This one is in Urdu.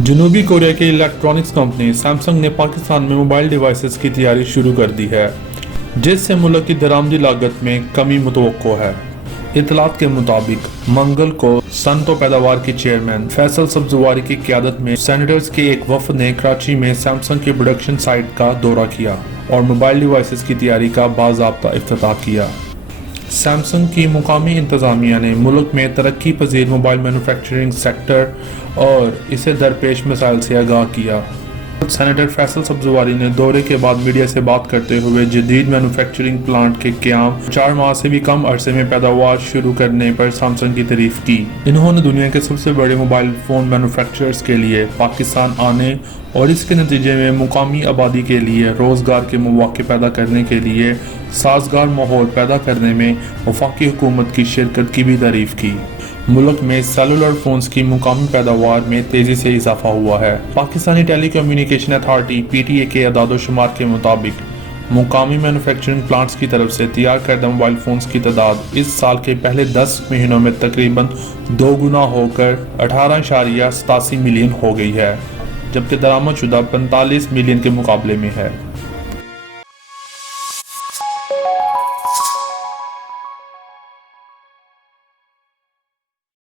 جنوبی کوریا کی الیکٹرانکس کمپنی سیمسنگ نے پاکستان میں موبائل ڈیوائسز کی تیاری شروع کر دی ہے، جس سے ملک کی درآمدی لاگت میں کمی متوقع ہے۔ اطلاعات کے مطابق منگل کو صنعت و پیداوار کے چیئرمین فیصل سبزواری کی قیادت میں سینیٹرز کے ایک وفد نے کراچی میں سیمسنگ کی پروڈکشن سائٹ کا دورہ کیا اور موبائل ڈیوائسز کی تیاری کا باضابطہ افتتاح کیا۔ سیمسنگ کی مقامی انتظامیہ نے ملک میں ترقی پذیر موبائل مینوفیکچرنگ سیکٹر اور اسے درپیش مسائل سے آگاہ کیا۔ سینیٹر فیصل سبزواری نے دورے کے بعد میڈیا سے بات کرتے ہوئے جدید مینوفیکچرنگ پلانٹ کے قیام، 4 ماہ سے بھی کم عرصے میں پیداوار شروع کرنے پر سیمسنگ کی تعریف کی۔ انہوں نے دنیا کے سب سے بڑے موبائل فون مینوفیکچررز کے لیے پاکستان آنے اور اس کے نتیجے میں مقامی آبادی کے لیے روزگار کے مواقع پیدا کرنے کے لیے سازگار ماحول پیدا کرنے میں وفاقی حکومت کی شرکت کی بھی تعریف کی۔ ملک میں سیلولر فونز کی مقامی پیداوار میں تیزی سے اضافہ ہوا ہے۔ Pakistani telecommunication authority P T A کے اعداد و شمار کے مطابق مقامی مینوفیکچرنگ پلانٹس کی طرف سے تیار کردہ موبائل فونز کی تعداد اس سال کے پہلے 10 مہینوں میں تقریباً 2 گنا ہو کر 18.87 ملین ہو گئی ہے، جبکہ درآمد شدہ 45 ملین کے مقابلے میں ہے۔